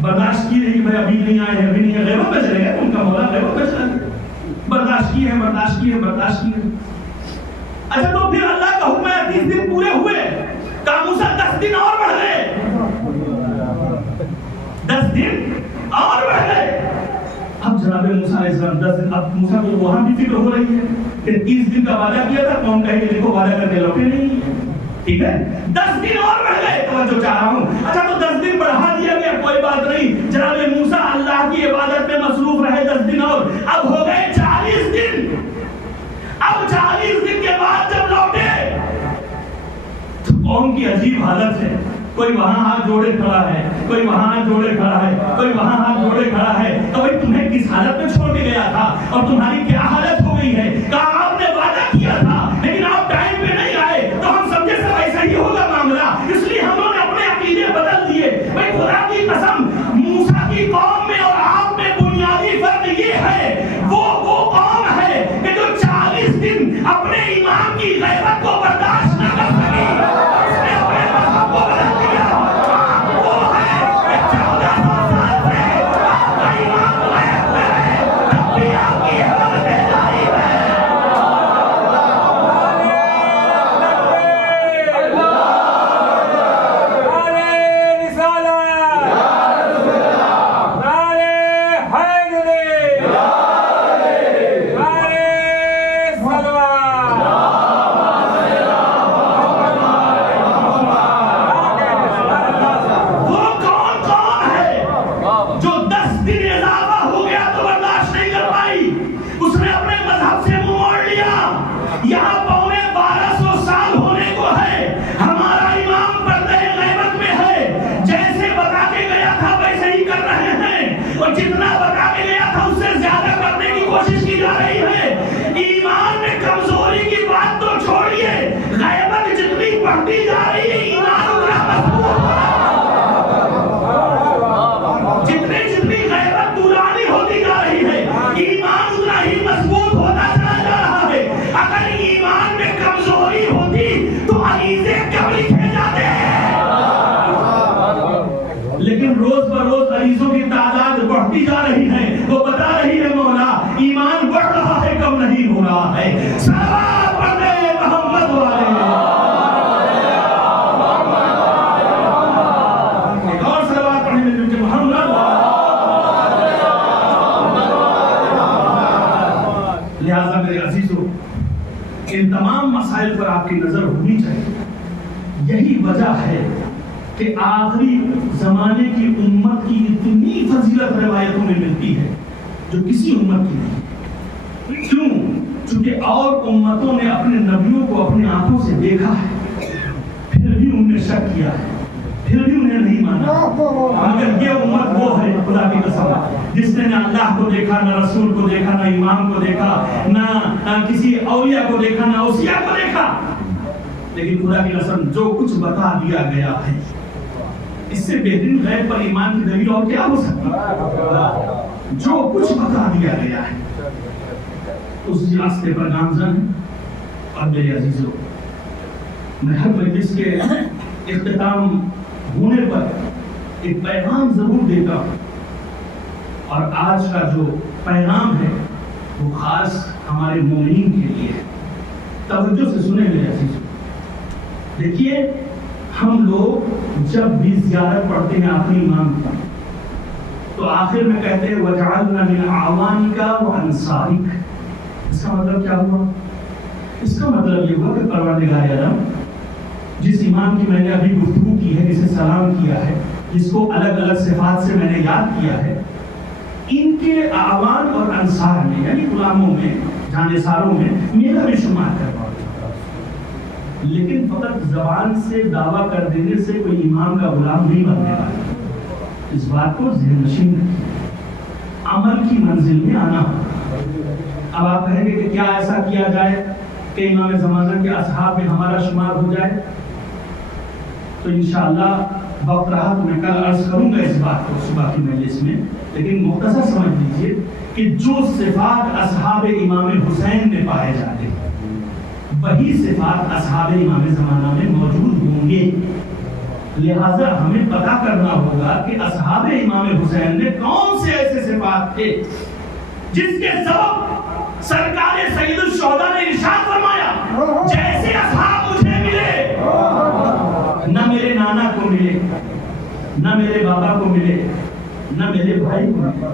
برداشت کی رہی، بھائی ابھی نہیں آئے ہیں، ابھی نہیں ہے، غیبت میں چلے گئے، ان کا مولا غیبت میں چلا گیا، برداشت کی ہے، برداشت کی ہے، برداشت کی ہے۔ اچھا تو پھر اللہ کا حکم ہے 30 دن پورے ہوئے، کہا موسیٰ 10 دن اور بڑھ گئے، 10 دن اور بڑھ گئے۔ اب جناب موسیٰ علیہ السلام 10 دن، اب موسیٰ کو وہاں بھی فکر ہو رہی ہے کہ 30 دن کا وعدہ کیا تھا، قوم کہے کہ دیکھو وعدہ کرنے لوٹے نہیں، ٹھیک ہے، 10 دن اور بڑھ گئے، توجہ چاہ رہا ہوں۔ اچھا تو 10 دن بڑھا دیا گیا، کوئی بات نہیں، جناب موسیٰ اللہ کی عبادت میں مصروف رہے 10 دن اور، اب ہو گئے 40 دن۔ اب 40 دن کے بعد جب لوٹے تو قوم کی عجیب حالت ہے، کوئی وہاں ہاتھ جوڑے کھڑا ہے، کوئی وہاں ہاتھ جوڑے کھڑا ہے، کوئی وہاں ہاتھ جوڑے کھڑا ہے، تو بھائی تمہیں کس حالت میں چھوڑ کے گیا تھا اور تمہاری کیا حالت ہو گئی ہے؟ کہا آپ نے وعدہ کیا تھا لیکن آپ ٹائم پہ نہیں آئے تو ہم سمجھے سے ایسا ہی ہوگا معاملہ، اس لیے ہم نے اپنے عقیدے بدل دیے۔ بھائی خدا کی قسم، موسیٰ کی قوم میں اور آپ میں بنیادی فرق یہ ہے، وہ قوم ہے کہ جو 40 دن اپنے ایمان کی غیبت کو برداشت نہ کر سکی، اس نے اپنے مذہب کو بدل دیا۔ وہ ہے 1400 سال سے آپ کا ایمان غیب میں ہے، تب بھی آپ کی عبادتیں جاری ہے۔ جا رہی ہے، وہ بتا رہی ہے مولا ایمان بڑھ رہا ہے، کم نہیں ہو رہا ہے۔ صلوات پڑھے محمد والے، ایک اور صلوات پڑھنے میں جو کہ محمد۔ لہذا میرے عزیزو، ان تمام مسائل پر آپ کی نظر ہونی چاہیے۔ یہی وجہ ہے کہ آخری زمانے کی امت کی اتنی فضیلت روایتوں میں ملتی ہے جو کسی امت کی نہیں۔ کیوں؟ چونکہ اور امتوں نے اپنے نبیوں کو اپنی آنکھوں سے دیکھا ہے، پھر بھی انہوں نے شک کیا ہے، پھر بھی انہیں نہیں مانا۔ مگر یہ امت وہ ہے خدا کی قسم جس نے نہ اللہ کو دیکھا، نہ رسول کو دیکھا، نہ امام کو دیکھا، نہ کسی اولیاء کو دیکھا، نہ اوصیاء کو دیکھا، لیکن خدا کی قسم جو کچھ بتا دیا گیا ہے، اس سے بہترین غیب پر ایمان کی دلیل اور کیا ہو سکتی ہے؟ جو کچھ بتا دیا گیا ہے اس راستے پر گامزن ہے۔ اور میرے عزیزو، میں ہر مجلس کے اختتام ہونے پر ایک پیغام ضرور دیتا ہوں، اور آج کا جو پیغام ہے وہ خاص ہمارے مومنین کے لیے ہے۔ توجہ سے سنیں میرے عزیزو۔ دیکھیے، ہم لوگ جب بھی زیارت پڑھتے ہیں آخری امام کی، تو آخر میں کہتے ہیں وَجَعَلْنَا مِنْ أَعْوَانِكَ وَأَنْصَارِكَ. اس کا مطلب کیا ہوا؟ اس کا مطلب یہ ہوا کہ پروردگار عالم جس امام کی میں نے ابھی گفتگو کی ہے، جسے سلام کیا ہے، جس کو الگ الگ صفات سے میں نے یاد کیا ہے، ان کے اعوان اور انصار میں یعنی غلاموں میں، جانثاروں میں میرا بھی شمار کروا. لیکن فقط زبان سے دعویٰ کر دینے سے کوئی امام کا غلام نہیں بننے والا. اس بات کو ذہن نشین رکھیے، عمل کی منزل میں آنا. اب آپ کہیں گے کہ کیا ایسا کیا جائے کہ امام زمانہ کے اصحاب میں ہمارا شمار ہو جائے؟ تو انشاءاللہ وقت رہا تو میں کل عرض کروں گا اس بات کو صبح کی مجلس میں. لیکن مختصر سمجھ لیجئے کہ جو صفات اصحاب امام حسین میں پائے جاتے ہیں وہی صفات اصحاب امام زمانہ میں موجود ہوں گے. لہذا ہمیں پتہ کرنا ہوگا کہ اصحاب امام حسین میں کون سے ایسے صفات تھے جس کے سبب سرکار سید الشہداء نے ارشاد فرمایا جیسے اصحاب مجھے ملے نہ میرے نانا کو ملے، نہ میرے بابا کو ملے، نہ میرے بھائی کو ملے.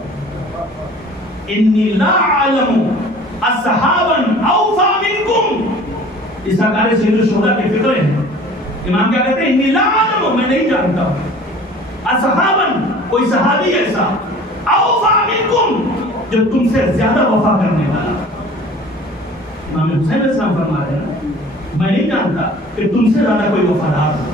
انی لا اعلم اصحابا اوفا منکم. اس سرکار سید الشہداء کی فکر ہے. امام کیا کہتے ہیں؟ انی لا اعلم، میں نہیں جانتا ہوں، اصحابا کوئی صحابی ایسا، اوفا منکم جو تم سے زیادہ وفا کرنے والا. امام حسین علیہ السلام فرما رہے ہیں میں نہیں جانتا کہ تم سے زیادہ کوئی وفادار ہو.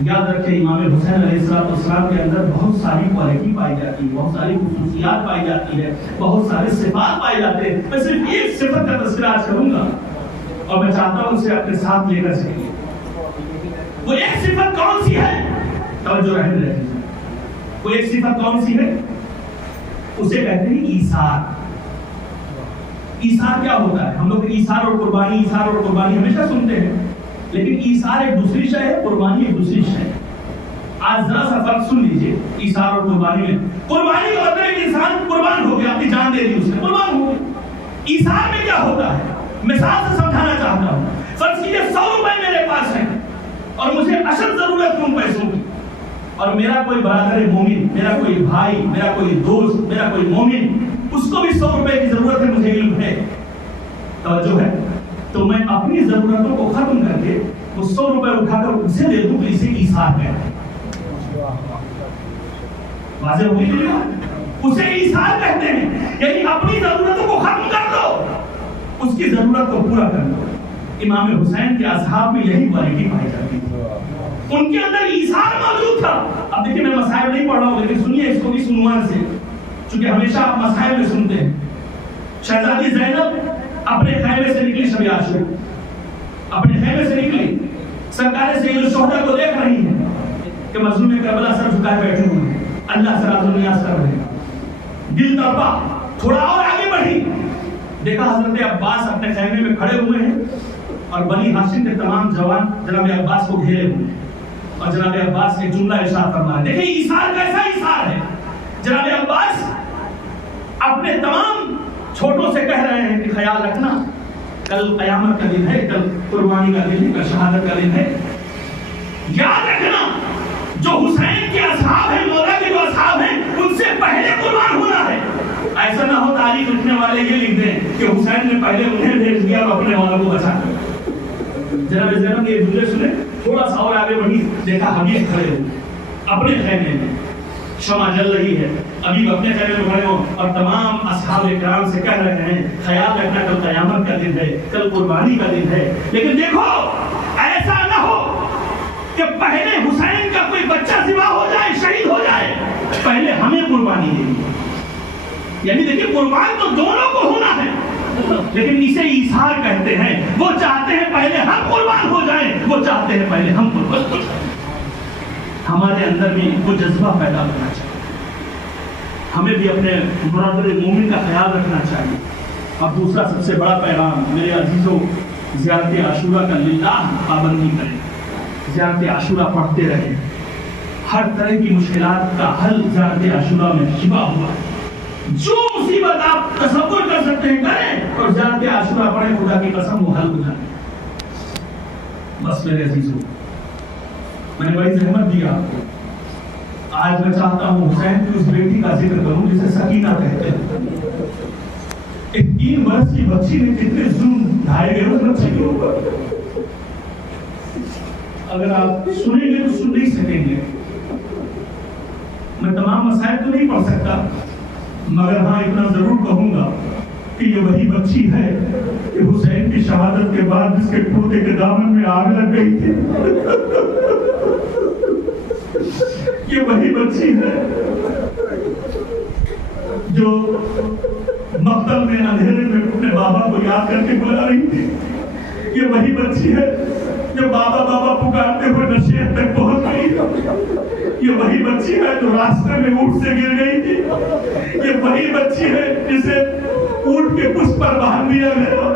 یاد رکھیں امام حسین علیہ السلام کے اندر بہت ساری کوالٹی پائی جاتی ہے، بہت ساری خصوصیات پائی جاتی ہے، بہت سارے صفات پائے جاتے ہیں. میں صرف ایک صفت کا تذکرہ آج کروں گا اور میں چاہتا ہوں اسے اپنے ساتھ لے کر چلیے. وہ ایک صفت کون سی ہے؟ توجہ رہنے رکھیے. وہ ایک صفت کون سی ہے؟ اسے کہتے ہیں ایثار. ایثار کیا ہوتا ہے؟ ہم لوگ ایثار اور قربانی ہمیشہ سنتے ہیں، لیکن ایثار ایک دوسری شے ہے، قربانی ایک دوسری شے ہے. آج ذرا سا فرق سن لیجئے ایثار اور قربانی میں. قربانی کا مطلب ایک انسان قربان ہو گیا، اپنی جان دے دی، اس نے قربان ہو گیا. ایثار میں کیا ہوتا ہے؟ مثال سے سمجھانا چاہتا ہوں. فرض کیجئے 100 روپے میرے پاس ہیں اور مجھے اشد ضرورت ان پیسوں کی، اور میرا کوئی برادر مومن، میرا کوئی بھائی، میرا کوئی دوست، میرا کوئی مومن، اس کو بھی 100 روپے کی ضرورت ہے، مجھے علم ہے، توجہ ہے. تو میں اپنی ضرورتوں کو ختم کر کے وہ 100 روپے اٹھا کر اسے دے دوں کہ اسے ایثار کہتے ہیں. واضح ہوگی نہیں بات؟ اسے ایثار کہتے ہیں، یعنی اپنی ضرورتوں کو ختم کر دو، اس کی ضرورت کو پورا کر دو. امام حسین کے اصحاب میں یہی کوالٹی پائی جاتی ہے، ان کے اندر ایثار موجود تھا. اب دیکھیں میں مسائل نہیں پڑھ رہا ہوں، لیکن سنیے اس کو بھی عنوان سے، چونکہ ہمیشہ آپ مسائل میں سنتے ہیں. شہزادی زینب اپنے خیمے سے نکلی شب عاشور، اپنے خیمے سے نکلی، سرکار سید الشہداء کو دیکھ رہی ہیں کہ مظلوم کربلا سر جھکائے بیٹھے ہوئے ہیں، اللہ سے راز و نیاز کر رہے ہیں. دل تڑپا، تھوڑا اور آگے بڑھی، دیکھا حضرت عباس اپنے خیمے میں کھڑے ہوئے ہیں اور بنی ہاشم کے تمام جوان جناب عباس کو گھیرے ہوئے ہیں، اور جناب عباس نے جملہ ارشاد فرمایا. دیکھیں ایثار کیسا ایثار ہے. جناب عباس اپنے تمام چھوٹوں سے کہہ رہے ہیں کہ خیال رکھنا کل قیامت کا دن ہے، کل قربانی کا دن ہے، کل شہادت کا دن ہے. یاد رکھنا جو حسین کے اصحاب ہیں، مولا کے جو اصحاب ہیں، ان سے پہلے قربان ہونا ہے. ایسا نہ ہو تاریخ لکھنے والے یہ لکھ دیں کہ حسین نے پہلے انہیں بھیج دیا اور اپنے والوں کو بچا کر. جناب زینب نے یہ جملے سنے، تھوڑا سا اور آگے بڑھی، دیکھا حبیب کھڑے ہوئے اپنے خیمے میں، شمع جل رہی ہے، ابھی اپنے خیمے میں کھڑے ہوں اور تمام اصحاب کرام سے کہہ رہے ہیں خیال رکھنا کل قیامت کا دن ہے، کل قربانی کا دن ہے. لیکن دیکھو ایسا نہ ہو کہ پہلے حسین کا کوئی بچہ ذبح ہو جائے، شہید ہو جائے، پہلے ہمیں قربانی دینی. یعنی دیکھیں قربان تو دونوں کو ہونا ہے، لیکن اسے ایثار کہتے ہیں. وہ چاہتے ہیں پہلے ہم قربان ہو جائیں، وہ چاہتے ہیں پہلے ہم قربان ہو جائیں. ہمارے اندر بھی وہ جذبہ پیدا کرنا چاہیے. ہمیں بھی اپنے برادر مومن کا خیال رکھنا چاہیے. اب دوسرا سب سے بڑا پیغام میرے عزیزوں، زیارت عاشورہ کا للہ پابندی کریں. زیارت عاشورہ پڑھتے رہیں. ہر طرح کی مشکلات کا حل زیارت عاشورہ میں چھپا ہوا ہے. جو مصیبت آپ تصور کر سکتے ہیں کریں اور زیارت عاشورہ پڑھیں، خدا کی قسم وہ حل ہو جائے. بس میرے عزیزوں، میں نے بڑی زحمت دی آپ کو. آج میں چاہتا ہوں حسین کی اس بیٹی کا ذکر کروں جسے سکینہ کہتے ہیں. ایک 3 برس کی بچی نے کتنے ظلم ڈھائے گئے اس بچی کے اوپر. اگر آپ سنیں گے تو سن نہیں سکیں گے. میں تمام مسائل تو نہیں پڑھ سکتا مگر ہاں اتنا ضرور کہوں گا کہ یہ وہی بچی ہے کہ حسین کی شہادت کے بعد جس کے کرتے کے دامن میں آگ لگ گئی تھی. یہ وہی بچی ہے جو مقتل میں اندھیرے میں اپنے بابا کو یاد کر کے بلا رہی تھی. یہ وہی بچی ہے جو بابا بابا پکارتے ہوئے نشیب تک پہنچ گئی. یہ وہی بچی ہے جو راستے میں اونٹ سے گر گئی تھی. یہ وہی بچی ہے جسے اونٹ کے پشت پر باندھ دیا گیا.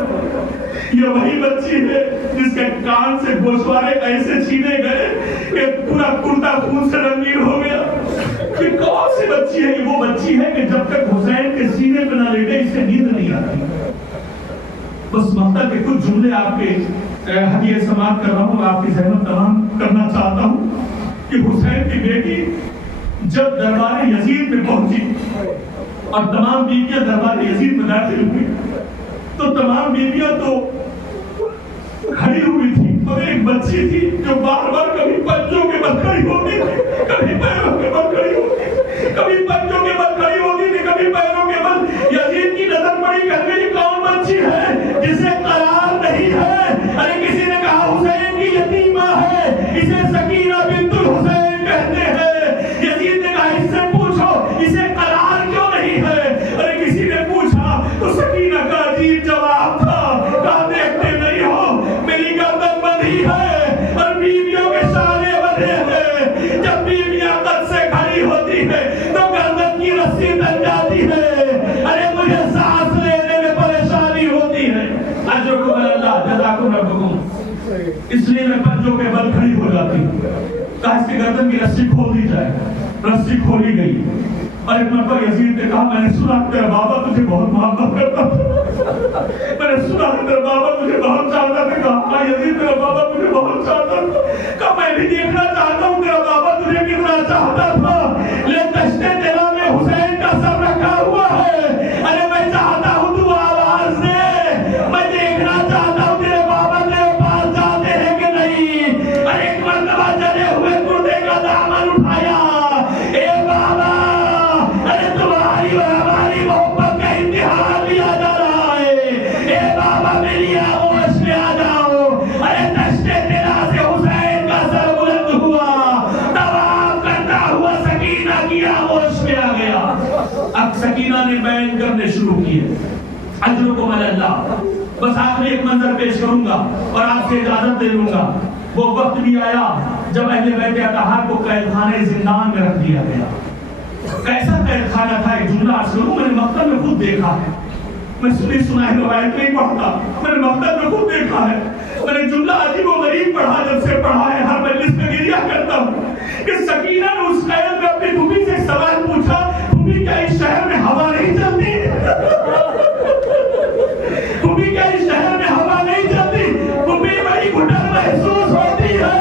یہ وہی بچی ہے جس کے کان سے گوشوارے ایسے چھینے گئے کہ پورا کرتا خون سے رنگین ہو گیا. یہ کون سی بچی ہے؟ یہ وہ بچی ہے کہ جب تک حسین کے سینے پہ نہ لیٹے اسے نیند نہیں آتی. بس مقتل کے کچھ جملے آپ کے ہدیہ سماعت کر رہا ہوں، آپ کی ذہن تمام کرنا چاہتا ہوں کہ حسین کی بیٹی جب دربار یزید میں پہنچی اور تمام بیویاں دربار یزید میں داخل ہوئی تو تمام بیویاں تو کھڑی ہوئی تھی اور ایک بچی تھی جو بار بار کبھی پنجوں کے بل کھڑی ہوتی تھی، کبھی پیروں کے بل کھڑی ہوتی تھی، کبھی پنجوں کے بل کھڑی ہوتی تھی، کبھی پیروں کے بل. یزید کی نظر پڑی کہ یہ کون بچی ہے جسے قرار نہیں ہے؟ ارے کسی نے کہا حسین کی یتیمہ ہے، اسے سکینہ بنت الحسین کہتے ہیں. یزید نے کہا اس سے پوچھو اسے قرار کیوں نہیں ہے؟ ارے کسی نے پوچھا تو سکینہ کا عجیب جواب تھا، کہا دیکھتے نہیں ہو میری گردن بندھی ہے اور بیویوں کے سارے بندھے ہیں. جب بیویاں قد سے کھڑی ہوتی ہے تو گردن کی رسی تن جاتی ہے. ارے مجھے سانس لینے میں پریشانی ہوتی ہے. اجرکم اللہ جزاکم ربکم. اس لیے میں پنجوں کے بل کھڑی ہو جاتی ہوں. کہا اس کی گردن کی رسی کھول دی جائے. رسی کھولی گئی اور ایک مرتبہ یزید نے کہا میں نے سنا تیرا بابا تجھے بہت محبت کرتا تھا. میں نے سنا تیرا بابا تجھے بہت چاہتا تھا. کہا یزید تیرا بابا مجھے بہت چاہتا تھا. کہا میں بھی دیکھنا چاہتا ہوں تیرا بابا تجھے کتنا چاہتا تھا. لیکن دشتے تیرا میں حسین کا سر رکھا ہوا ہے. ارے میں چاہتا ہوں تو آواز دے، میں دیکھنا چاہتا ہوں تیرے بابا تیرے پاس جاتے ہیں کہ نہیں. ارے ایک مرتبہ جلے ہوئے کرتے کا دامن اٹھایا. اے بابا ارے تمہاری اور ہماری محبت کا امتحان لیا جا رہا ہے. اے بابا میری آغوش میں آ جاؤ. ارے دشتے تیرا سے حسین کا سر بلند ہوا، طواف کرتا ہوا سکینہ کی آغوش میں آ گیا. اب سکینہ نے بیان کرنے شروع کیے. اجرکم اللہ. بس آخری ایک منظر پیش کروں گا اور آپ سے اجازت لے لوں گا. وہ وقت بھی آیا جب اہل بیت اطہار کو قید خانے زندان میں رکھ دیا گیا. کیسا قید خانہ تھا؟ ایک جملہ عرض کروں، میں نے مقتل میں خود دیکھا ہے. میں سنی سنائی روایت نہیں پڑھتا، میں نے مقتل میں خود دیکھا ہے. میں نے جملہ عجیب و غریب پڑھا، جب سے پڑھا ہے ہر مجلس میں گریہ کرتا ہوں کہ سکینہ نے اس قید میں اپنی پھوپھی سے ایک سوال پوچھا، پھوپھی کیا اس شہر میں ہوا نہیں چلتی؟ پھوپھی کیا اس شہر میں ہوا نہیں چلتی؟ پھوپھی بڑی گھٹن محسوس ہوتی ہے.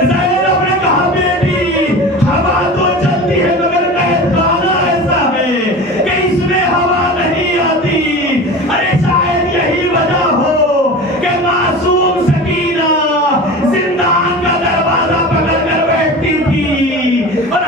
زینب نے کہا بیٹی ہوا تو چلتی ہے مگر قید خانہ ایسا ہے کہ اس میں ہوا نہیں آتی. ارے شاید یہی وجہ ہو کہ معصوم سکینہ زندان کا دروازہ پکڑ کر بیٹھتی تھی اور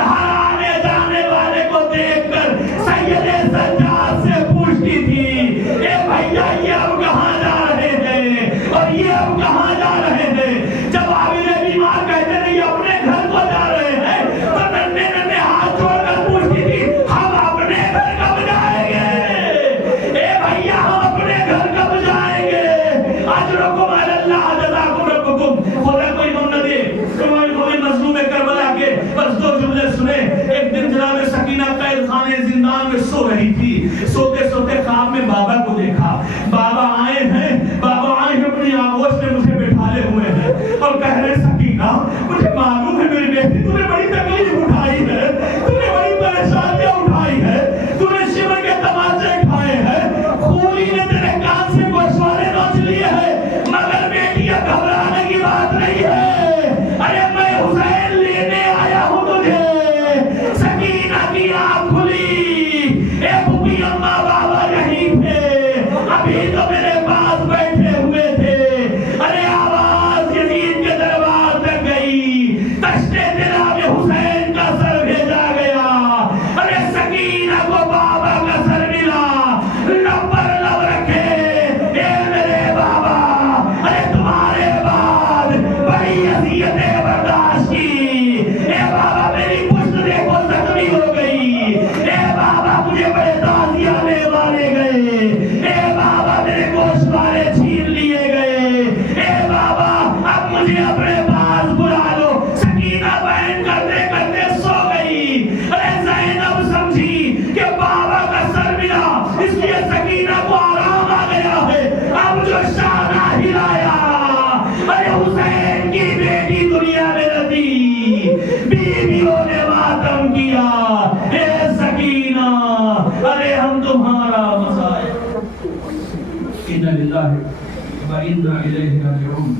وإنا إليه راجعون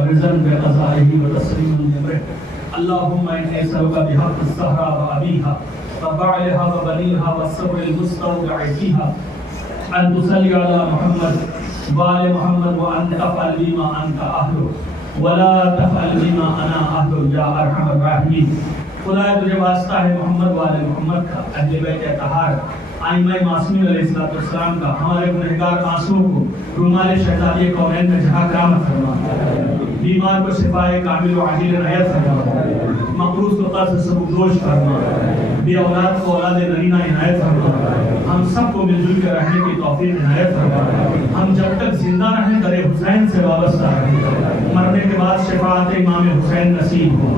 رضا بقضائه وتسليما لأمره اللهم إني أسألك بحق الزهراء وأبيها وبعلها وبنيها والصبر المستودع فيها أن تصلي على محمد وآل محمد وأن تفعل بما أنت أهله ولا تفعل بما أنا أهله يا أرحم الراحمين. خدا تجھے واسطہ ہے محمد والے محمد کا، اہل بیت اطہار، ائمہ معصومین علیہ السلام کا، ہمارے گنہگار آنسوؤں کو رومال شہزادی کونین میں جہاں کرامت فرما، بیمار کو شفائے کامل و عاجل عنایت فرما، مقروض کو قرض سبکدوش فرما، بے اولاد کو اولاد نرینہ عنایت فرما، ہم سب کو مل جل کے رہنے کی توفیق عنایت فرما، ہم جب تک زندہ رہیں در حسین سے وابستہ رہیں، مرنے کے بعد شفاعت امام حسین نصیب ہو.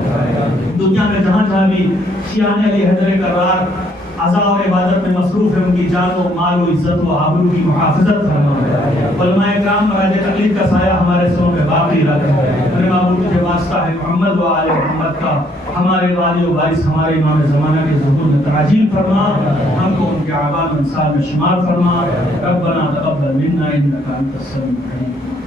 دنیا میں جہاں جہاں بھی شیعان علی حیدر کرار عزا اور عبادت میں مصروف ہے، ان کی جان و مال و عزت و آبرو کی محافظت فرما. علماء کرام مراج تقلید کا سایہ ہمارے سروں پہ باقی رکھے. میرے معبود کے واسطہ ہے محمد و آل محمد کا، ہمارے والی و وارث ہمارے امام زمانہ کے ظہور میں تراجیل فرما، ہم کو ان کے اعمال انصار میں شمار فرما. ربنا تقبل منا انک انت السمیع العلیم.